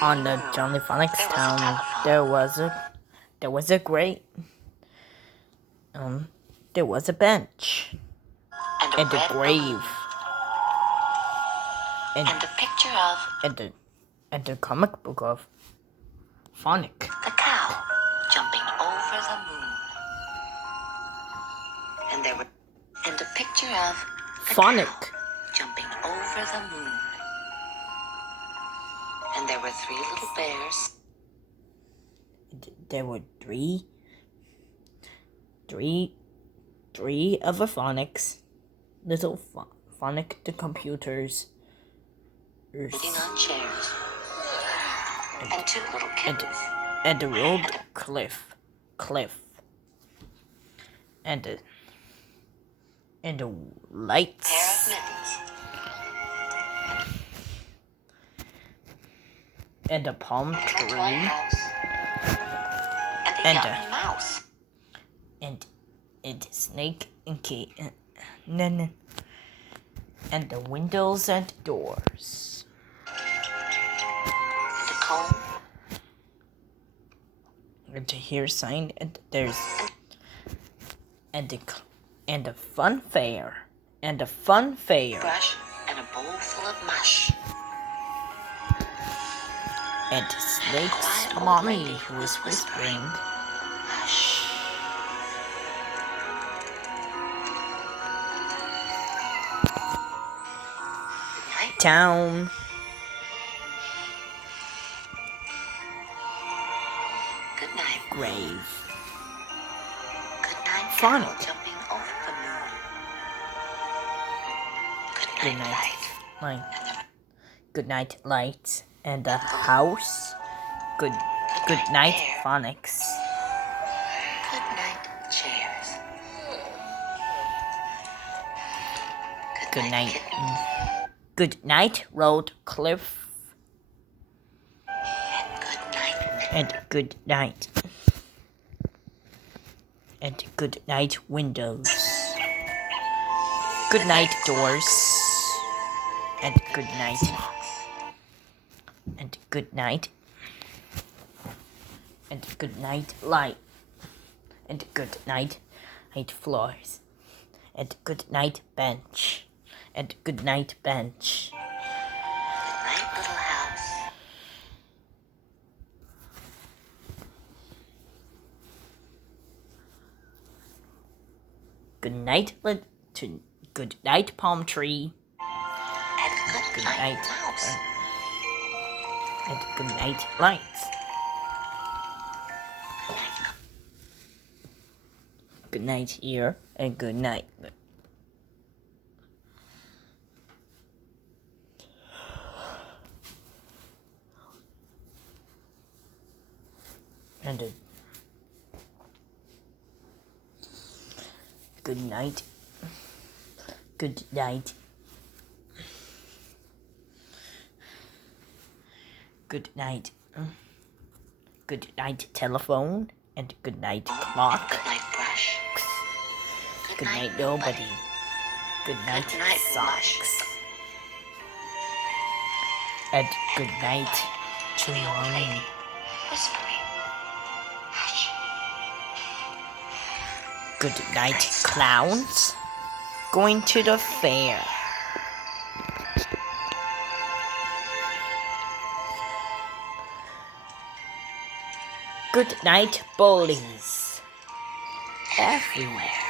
On the Johnny Phonics town, there was a great there was a bench and a grave and a picture of and the comic book of Phonic. the cow jumping over the moon. And a picture of the Phonic. cow jumping over the moon. And there were 3 little bears. There were three of the Phonics, little Phonic the computers, Sitting on chairs. And 2 little kittens. and the road cliff, and the lights. Pair of mittens. And a palm And a tree, toy house. And a yummy mouse. and a snake and key, and the windows and doors. The comb. And to hear sign, and there's and a fun fair, Brush and a bowl full of mush. and Snake's quiet old mommy lady who was whispering. Hush. Goodnight. Town. Goodnight. Grave. Goodnight. Phonic. Cow jumping over the moon. Good Goodnight. night. Light. Light. Good night, lights. And a house. Good night, bear. Phonics. Goodnight. Chairs. Good night. Kittens. Good night, road cliff. And good night. And good night windows. Good night doors. And good night. And good night. And good night light. And good night floors. And good night bench. And good night bench. Goodnight, little house. Good night good night palm tree. And Good goodnight, night. mouse. And good night lights. Good night here and good night. And good night. Good night. Good night. Good night telephone and good night clock. Good night, brush. Good night nobody. Good night Good night, socks. And good night To the old Chimney. lady, whispering. Hush. Good night clowns. Going to the fair. Good night bullies. Everywhere.